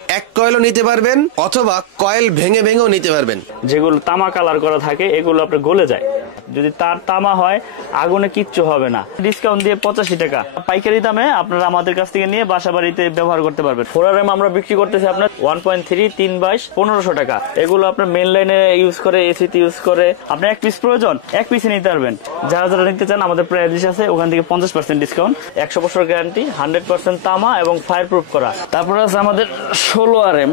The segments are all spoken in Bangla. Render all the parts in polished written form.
এক কয়েলও নিতে পারবেন অথবা কয়েল ভেঙে ভেঙেও নিতে পারবেন। যেগুলো তামা কালার করা থাকে এগুলো আপনার গলে যায়, যদি তার তামা হয় আগুনে কিচ্ছু হবে না। ডিসকাউন্ট দিয়ে 85 টাকা পাইকারি দামে আপনারা আমাদের কাছ থেকে নিয়ে বাসা বাড়িতে ব্যবহার করতে পারবেন। 4RM আমরা বিক্রি করতেছি আপনার 1.3 3/22 1500 টাকা। এগুলো আপনার মেন লাইনে ইউজ করে, এসিতে ইউজ করে। আপনার এক পিস প্রয়োজন, এক পিসে নিতে পারবেন। যারা যারা নিতে চান আমাদের প্রাইস লিস্ট আছে, ওখান থেকে 50% ডিসকাউন্ট, 100 বছর গ্যারান্টি, 100% তামা এবং ফায়ার প্রুফ করা। তারপর আছে আমাদের 16RM,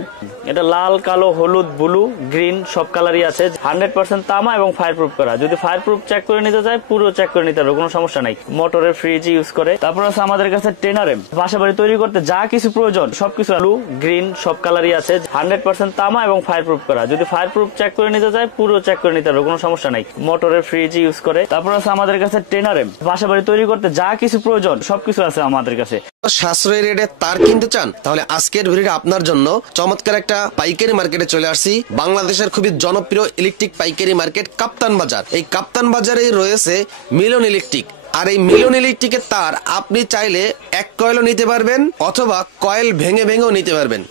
এটা লাল, কালো, হলুদ, ব্লু, গ্রিন সব কালারই আছে, 100% তামা এবং ফায়ার প্রুফ করা। যদি ফায়ার প্রুফ চেক করে নিতে চায় পুরো চেক করে নিতে হবে, কোনো সমস্যা নাই। মোটরের ফ্রিজ ইউজ করে। তারপর আছে আমাদের কাছে 10RM, বাসা বাড়ি তৈরি করতে যা কিছু প্রয়োজন সবকিছু, ব্লু, গ্রিন সব কালারই আছে, 100% তামা এবং ফায়ার প্রুফ করা। যদি ফায়ার প্রুফ চেক করে নিতে চায় পুরো চেক করে নিতে হবে, কোনো সমস্যা নাই। মোটরের ফ্রিজ ইউজ করে। তারপর আছে আমাদের কাছে 10RM, বাসা বাড়ি তৈরি করতে যা কিছু প্রয়োজন সবকিছু আছে আমাদের কাছে। সাশ্রয়ী রেটে তার কিনতে চান তাহলে আজকের ভিডিওটা আপনার জন্য। চমৎকার একটা পাইকারি মার্কেটে চলে আসছি, বাংলাদেশের খুবই জনপ্রিয় ইলেকট্রিক পাইকারি মার্কেট কাপ্তান বাজার। এই কাপ্তান বাজারেই রয়েছে মিলন ইলেকট্রিক। আর এই মিলন ইলেকট্রিকের তার আপনি চাইলে এক কয়েলও নিতে পারবেন অথবা কয়েল ভেঙে ভেঙেও নিতে পারবেন।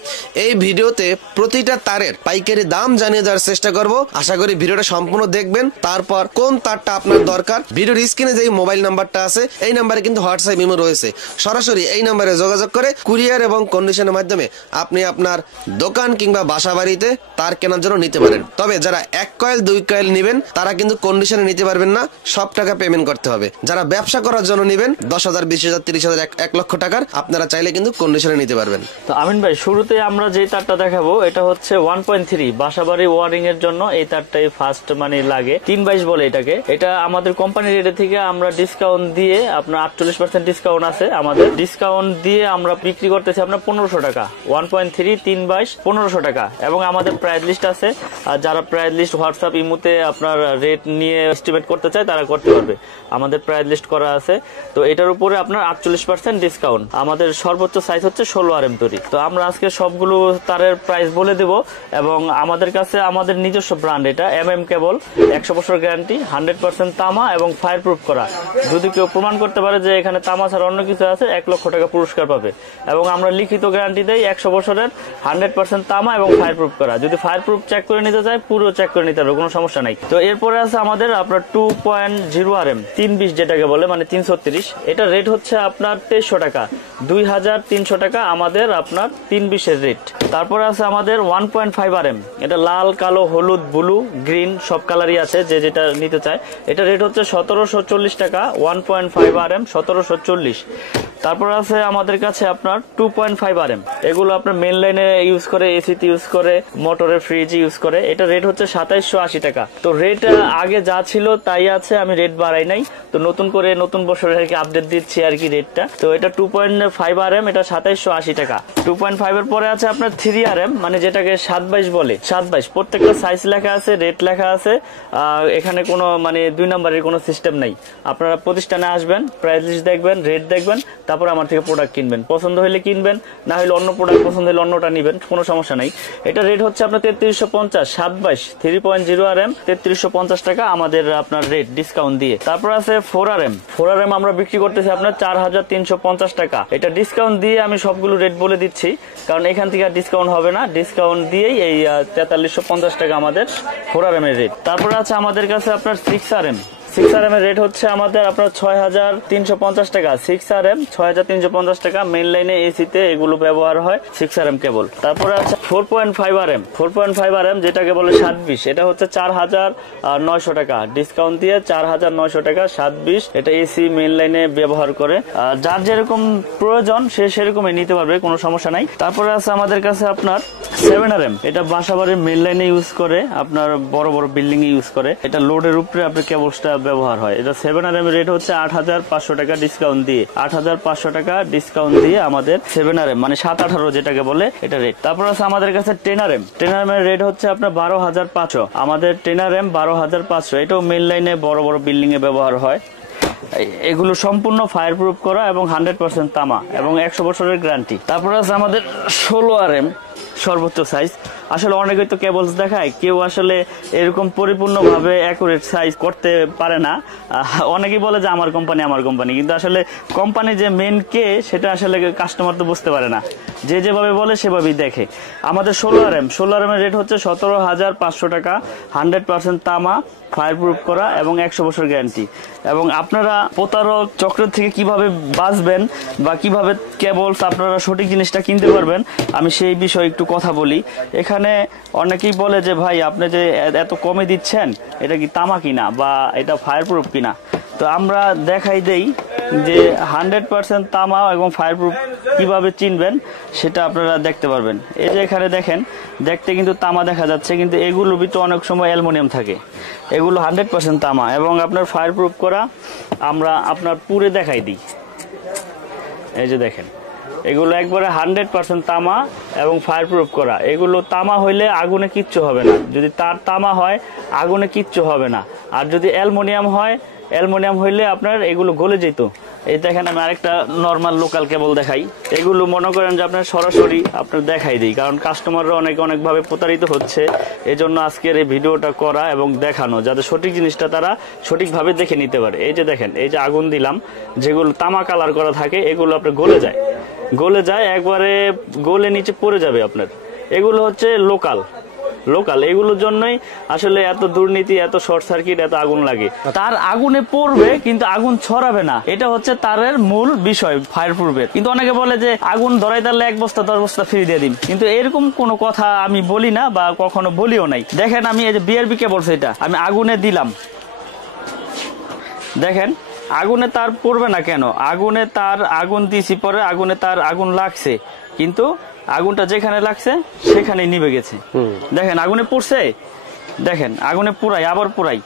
এই ভিডিওতে প্রতিটা তারের পাইকারি দাম জানিয়ে দেওয়ার চেষ্টা করব। আশা করি ভিডিওটা সম্পূর্ণ দেখবেন, তারপর কোন তারটা আপনার দরকার ভিডিওর স্ক্রিনে যে মোবাইল নাম্বারটা আছে এই নাম্বারে কিন্তু হোয়াটসঅ্যাপ ইমো রয়েছে, সরাসরি এই নাম্বারে যোগাযোগ করে কুরিয়ার এবং কন্ডিশনের মাধ্যমে আপনি আপনার দোকান কিংবা বাসা বাড়িতে তার কেনার জন্য নিতে পারেন। তবে যারা এক কয়েল 2 কয়েল নেবেন তারা কিন্তু কন্ডিশনে নিতে পারবেন না, সব টাকা পেমেন্ট করতে হবে। যারা ব্যবসা করার জন্য নেবেন 10,000 20,000 30,000 1 লক্ষ টাকার, আপনারা চাইলে কিন্তু কন্ডিশনে নিতে পারবেন। তো আমিন ভাই, শুরুতে আমরা যে তারটা দেখাবো এটা হচ্ছে 1.3 বাসাবাড়ি ওয়ারিং এর জন্য। এই তারটাই ফার্স্ট মানে লাগে, 3/22 বলে এটাকে। এটা আমাদের কোম্পানির রেট থেকে আমরা ডিসকাউন্ট দিয়ে আপনার 48% ডিসকাউন্ট আছে আমাদের। ডিসকাউন্ট দিয়ে আমরা বিক্রি করতেছি আপনার 1500 টাকা। 1.3 3/22 1500 টাকা। এবং আমাদের প্রাইস লিস্ট আছে, আর যারা প্রাইস লিস্ট হোয়াটসঅ্যাপ ইমোতে আপনার রেট নিয়ে এস্টিমেট করতে চায় তারা করতে পারবে। আমাদের প্রাইস লিস্ট করা আছে। তো এটার উপরে আপনার 48% ডিসকাউন্ট। আমাদের সর্বোচ্চ সাইজ হচ্ছে 16RM তৈরি। তো আমরা আজকে সবগুলো তারের প্রাইস বলে দেব। এবং আমাদের কাছে আমাদের নিজস্ব ব্র্যান্ড, এটা MM কেবল, 100 বছর গ্যারান্টি, 100% তামা এবং ফায়ার প্রুফ করা। যদি কেউ প্রমাণ করতে পারে যে এখানে তামা ছাড়া অন্য কিছু আছে, 1 লক্ষ টাকা পুরস্কার পাবে। এবং আমরা লিখিত গ্যারান্টি দেই 100 বছরের, 100% তামা এবং ফায়ার প্রুফ করা। যদি ফায়ার প্রুফ চেক করে নিতে চায় পুরো চেক করে নিতে হবে, কোনো সমস্যা নাই। তো এরপরে আছে আমাদের আপনার 2.0RM 320 যেটাকে বলে, মানে 336। এটা রেট হচ্ছে আপনার 2300 টাকা, 2300 টাকা আমাদের আপনার 320 রেট। তারপরে আছে আমাদের 1.5RM, এটা লাল, কালো, হলুদ, ব্লু, গ্রিন সব কালারই আছে, যে যেটা নিতে চায়। এটা রেট হচ্ছে 1740 টাকা, 1.5RM 1740। তারপর আছে আমাদের কাছে আপনার 2.5RM, এগুলো আপনার মেন লাইনে ইউজ করে, এসিতে ইউজ করে, মোটরের ফ্রিজ ইউজ করে। এটা রেট হচ্ছে 2780 টাকা। তো রেট আগে যা ছিল তাই আছে, আমি রেট বাড়াই নাই। তো নতুন করে নতুন বছরের আর কি আপডেট দিচ্ছি আর কি রেটটা। তো এটা 2.5RM, এটা 2780 টাকা। 2.5 এর পরে আছে আপনার 3RM, মানে যেটাকে 7/22 বলে। 7/22 প্রত্যেকটা সাইজ লেখা আছে, রেট লেখা আছে। এখানে কোনো মানে 2 নম্বরের কোনো সিস্টেম নাই। আপনারা প্রতিষ্ঠানে আসবেন, প্রাইস লিস্ট দেখবেন, রেট দেখবেন, তারপর আমার থেকে প্রোডাক্ট কিনবেন। পছন্দ হলে কিনবেন, না হলে অন্য প্রোডাক্ট পছন্দ হলে অন্যটা নিবেন, কোনো সমস্যা নাই। এটা রেট হচ্ছে আপনার 3350, 7/22 3.0RM 3350 টাকা আমাদের আপনার রেট ডিসকাউন্ট দিয়ে। তারপর আছে 4RM আমরা বিক্রি করতেছি আপনার 4350 টাকা। এটা ডিসকাউন্ট দিয়ে আমি সবগুলো রেট বলে দিচ্ছি, কারণ এখান থেকে আর ডিসকাউন্ট হবে না। ডিসকাউন্ট দিয়েই এই 4350 টাকা আমাদের 4RM এর রেট। তারপর আছে আমাদের কাছে আপনার 6RM এর রেট হচ্ছে আমাদের আপনার 6350 টাকা। 6RM 6350 টাকা। মেন লাইনে এসিতে এগুলো ব্যবহার হয়, 6RM কেবল। তারপরে আছে 4.5RM যেটাকে বলে 720, এটা হচ্ছে 4900 টাকা। ডিসকাউন্ট দিয়ে 4900 টাকা, 720। এটা এসি মেন লাইনে ব্যবহার করে, যার যেরকম প্রয়োজন সে সেরকমই নিতে পারবে, কোনো সমস্যা নাই। তারপরে আছে আমাদের কাছে আপনার 7RM, এটা বাসাবাড়ির মেন লাইনে ইউজ করে, আপনার বড় বড় বিল্ডিং এ ইউজ করে। এটা লোডের উপরে আপনার কেবলসটা ব্যবহার হয়। এটা 7RM রেট হচ্ছে 8500 টাকা ডিসকাউন্ট দিয়ে। 8500 টাকা ডিসকাউন্ট দিয়ে আমাদের 7RM, মানে 718 যেটাকে বলে, এটা রেট। তারপর আছে আমাদের কাছে 10RM এর রেট হচ্ছে আপনার 12500। আমাদের 10RM 12500। এটাও মেন লাইনে বড় বড় বিল্ডিং এ ব্যবহার হয়। এগুলো সম্পূর্ণ ফায়ার প্রুফ করা এবং 100% তামা এবং 100 বছরের গ্যারান্টি। তারপর আছে আমাদের 16RM সর্বোচ্চ সাইজ, আসলে অনেকেই তো কেবলস দেখায়, কেউ আসলে এরকম পরিপূর্ণভাবে অ্যাকুরেট সাইজ করতে পারে না। অনেকেই বলে যে আমার কোম্পানি, কিন্তু আসলে কোম্পানি যে মেন কে সেটা আসলে কাস্টমার তো বুঝতে পারে না, যে যেভাবে বলে সেভাবেই দেখে। আমাদের 16 এর রেট হচ্ছে 17,500 টাকা, 100% তামা, ফায়ার প্রুফ করা এবং 100 বছর গ্যারান্টি। এবং আপনারা প্রতারক চক্রের থেকে কিভাবে বাঁচবেন বা কিভাবে কেবলস আপনারা সঠিক জিনিসটা কিনতে পারবেন, আমি সেই বিষয়ে একটু কথা বলি। এখানে অনেকেই বলে যে ভাই আপনি যে এত কমে দিচ্ছেন, এটা কি তামা কিনা বা এটা ফায়ার প্রুফ কিনা। তো আমরা দেখাই দেই যে 100% তামা এবং ফায়ার প্রুফ কিভাবে চিনবেন সেটা আপনারা দেখতে পারবেন। এই যে এখানে দেখেন, দেখতে কিন্তু তামা দেখা যাচ্ছে, কিন্তু এগুলোর ভিতরে অনেক সময় অ্যালুমিনিয়াম থাকে। এগুলো 100% তামা এবং আপনার ফায়ার প্রুফ করা। আমরা আপনার পুরে দেখাই দিই, এই যে দেখেন, এগুলো একবারে 100% তামা এবং ফায়ার প্রুফ করা। এগুলো তামা হইলে আগুনে কিচ্ছু হবে না, যদি তার তামা হয় আগুনে কিচ্ছু হবে না। আর যদি অ্যালুমিনিয়াম হইলে আপনার এগুলো গলে যেত। এই দেখেন, আমি আরেকটা নর্মাল লোকাল কেবল দেখাই। এগুলো মনে করেন যে আপনার সরাসরি আপনার দেখাই দিই, কারণ কাস্টমাররা অনেকভাবে প্রতারিত হচ্ছে। এজন্য আজকের এই ভিডিওটা করা এবং দেখানো, যাতে সঠিক জিনিসটা তারা সঠিকভাবে দেখে নিতে পারে। এই যে দেখেন, এই যে আগুন দিলাম, যেগুলো তামা কালার করা থাকে এগুলো আপনার গলে যায়, একবারে গলে নিচে পড়ে যাবে আপনার। এগুলো হচ্ছে লোকাল, এগুলোর জন্যই আসলে এত দুর্নীতি, এত শর্ট সার্কিট, এত আগুন লাগে। তার আগুনে পড়বে কিন্তু আগুন ছড়াবে না, এটা হচ্ছে তারের মূল বিষয় ফায়ার প্রুফের। কিন্তু অনেকে বলে যে আগুন ধরাই তাহলে 1 বস্তা 10 বস্তা ফ্রি দিয়ে দিন, কিন্তু এরকম কোনো কথা আমি বলি না বা কখনো বলিও নাই। দেখেন, আমি এই যে বিআরবি কেবল, সেটা আমি আগুনে দিলাম, দেখেন আগুনে তার পড়বে না কেন? আগুন দিছি পরে আগুন লাগছে, কিন্তু আগুনটা যেখানে লাগছে সেখানেই নিভে গেছে। দেখেন আগুনে পড়ছে, দেখেন আগুনে আবার পুরাই,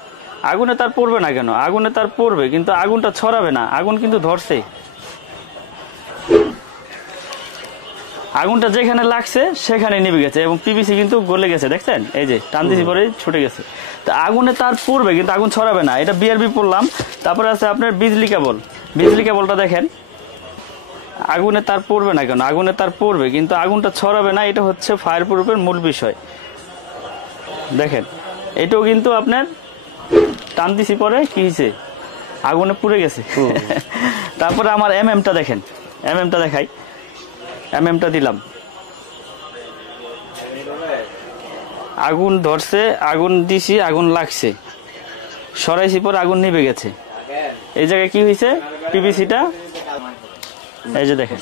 আগুনে তার পড়বে না কেন? আগুনে তার পড়বে, কিন্তু আগুনটা ছড়াবে না। আগুন কিন্তু ধরছে, আগুনটা যেখানে লাগছে সেখানে নিভে গেছে এবং পিভিসি কিন্তু গলে গেছে। দেখছেন, এই যে টান দিছি পরে ছুটে গেছে। তো আগুনে তার পড়বে কিন্তু আগুন ছড়াবে না। এটা বিআরবি পড়লাম। তারপরে আছে আপনার বিজলি কেবলটা দেখেন, আগুনে তার পড়বে না কেন? আগুনে তার পড়বে কিন্তু আগুনটা ছড়াবে না। এটা হচ্ছে ফায়ার প্রুফের মূল বিষয়। দেখেন, এটাও কিন্তু আপনার টান দিছি পরে কি হয়েছে, আগুনে পুড়ে গেছে। তারপরে আমার এমএমটা দেখেন, এমএমটা দেখাই, এমএমটা দিলাম, আগুন ধরছে, আগুন দিছি, আগুন লাগছে, সরাইছি পরে আগুন নিভে গেছে। এই জায়গায় কি হয়েছে, পিভিসিটা এই যে দেখেন,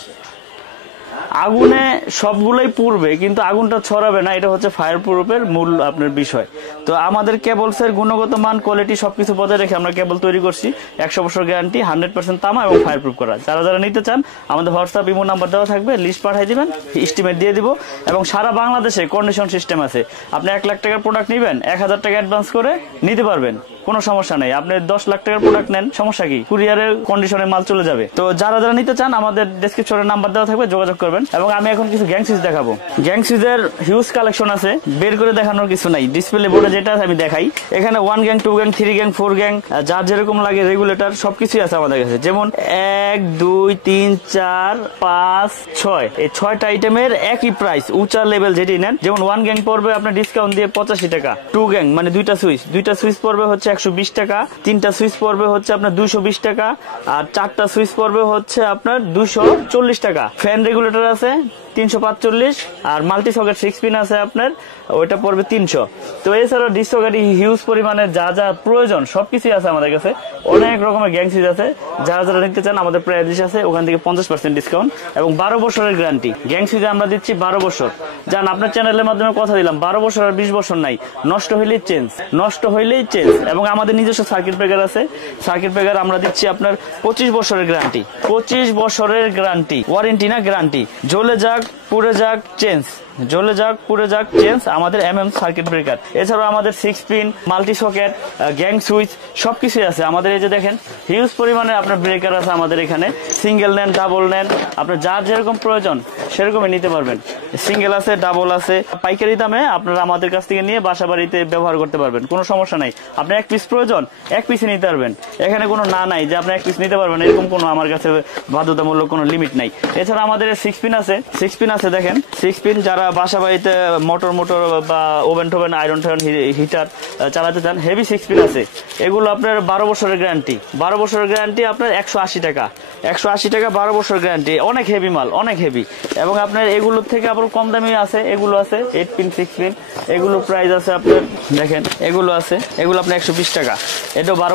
আগুনে সবগুলোই পুড়বে কিন্তু আগুনটা ছড়াবে না। এটা হচ্ছে ফায়ার প্রুফের মূল আপনার বিষয়। তো আমাদের কেবলসের গুণগত মান, কোয়ালিটি সবকিছু বজায় রেখে আমরা কেবল তৈরি করছি। 100 বছর গ্যারান্টি, 100% তামা এবং ফায়ার প্রুফ করা। যারা নিতে চান আমাদের হোয়াটসঅ্যাপ ইমো নাম্বার দেওয়া থাকবে, লিস্ট পাঠিয়ে দিবেন, এস্টিমেট দিয়ে দিব। এবং সারা বাংলাদেশে কন্ডিশন সিস্টেম আছে। আপনি 1 লাখ টাকার প্রোডাক্ট নেবেন, 1000 টাকা অ্যাডভান্স করে নিতে পারবেন, কোনো সমস্যা নেই। আপনি 10 লাখ টাকার প্রোডাক্ট নেন, সমস্যা কি? কুরিয়ারের কন্ডিশনে মাল চলে যাবে। তো যারা নিতে চান আমাদের ডেসক্রিপশনে নাম্বার দেওয়া থাকবে, যোগাযোগ করবেন। এবং আমি এখন কিছু গ্যাং সুইচ দেখাবো। গ্যাং সুইচের হিউজ কালেকশন আছে, বের করে দেখানোর কিছু নাই। ডিসপ্লে বোর্ডে যেটা আছে আমি দেখাই। এখানে 1 গ্যাং, 2 গ্যাং, 3 গ্যাং, 4 গ্যাং, যার যেরকম লাগে রেগুলেটর সবকিছুই আছে আমাদের কাছে। যেমন 1, 2, 3, 4, 5, 6, এই 6টা আইটেমের একই প্রাইস, উঁচা লেভেল যেটি নেন। যেমন 1 গ্যাং পড়বে আপনার ডিসকাউন্ট দিয়ে 85 টাকা, 2 গ্যাং মানে দুইটা সুইচ পড়বে হচ্ছে 120 টাকা, 3টা সুইচ পড়বে হচ্ছে আপনার 220 টাকা, আর 4টা সুইচ পড়বে হচ্ছে আপনার 240 টাকা। ফ্যান রেগুলেটর আছে 345, আর মাল্টি সকেট 6 পিন আছে আপনার, ওইটা পড়বে 300। তো এছাড়াও ডিস সকেট হিউজ পরিমাণে যা প্রয়োজন সবকিছুই আছে আমাদের কাছে। অনেক রকমের গ্যাং সুইচ আছে, যারা নিতে চান আমাদের প্রাইস লিস্ট আছে, ওখান থেকে 50% ডিসকাউন্ট এবং 12 বছরের গ্যারান্টি। গ্যাং সুইচে আমরা দিচ্ছি 12 বছর। জান আপনার চ্যানেলের মাধ্যমে কথা দিলাম, 12 বছর আর 20 বছর নাই, নষ্ট হইলেই চেঞ্জ। এবং আমাদের নিজস্ব সার্কিট ব্রেকার আছে। সার্কিট ব্রেকার আমরা দিচ্ছি আপনার 25 বছরের গ্যারান্টি, 25 বছরের গ্যারান্টি, ওয়ারেন্টি না গ্যারান্টি। জ্বলে যাক, পুড়ে যাক, চেঞ্জ, জ্বলে যাক, পুড়ে যাক, চেঞ্জ। আমাদের সার্কিট ব্রেকার। এছাড়াও আমাদের 6 pin, multi socket, gang switch সবকিছুই আছে আমাদের। এই যে দেখেন, হিউজ পরিমাণে আপনার ব্রেকার আছে আমাদের এখানে। সিঙ্গেল নেন, ডাবল নেন, আপনার যার যেরকম প্রয়োজন সেরকমই নিতে পারবেন। সিঙ্গেল আছে, ডাবল আছে, পাইকারি দামে আপনারা আমাদের কাছ থেকে নিয়ে বাসা বাড়িতে ব্যবহার করতে পারবেন, কোনো সমস্যা নাই। আপনি 1 পিস প্রয়োজন, এক পিসে নিতে পারবেন। এখানে কোনো না নাই যে আপনি এক পিস নিতে পারবেন, এরকম কোনো আমার কাছে বাধ্যতামূলক কোনো লিমিট নাই। এছাড়া আমাদের 6 পিন আছে, 6 পিন আছে দেখেন, 6 পিন যারা বাসা বাড়িতে মোটর বা ওভেন টোভেন আয়রন টায়রন হিটার চালাতে চান, হেভি 6 পিন আছে। এগুলো আপনার 12 বছরের গ্যারান্টি, 12 বছরের গ্যারান্টি আপনার 180 টাকা, 180 টাকা 12 বছর গ্যারান্টি। অনেক হেভি মাল, অনেক হেভি। এবং আপনার এগুলোর থেকে আপনার কম দামি আছে, এগুলো আছে 8 পিন 6 পিন, এগুলো প্রাইস আছে আপনার দেখেন, এগুলো আছে, এগুলো আপনার 120 টাকা, এটাও 12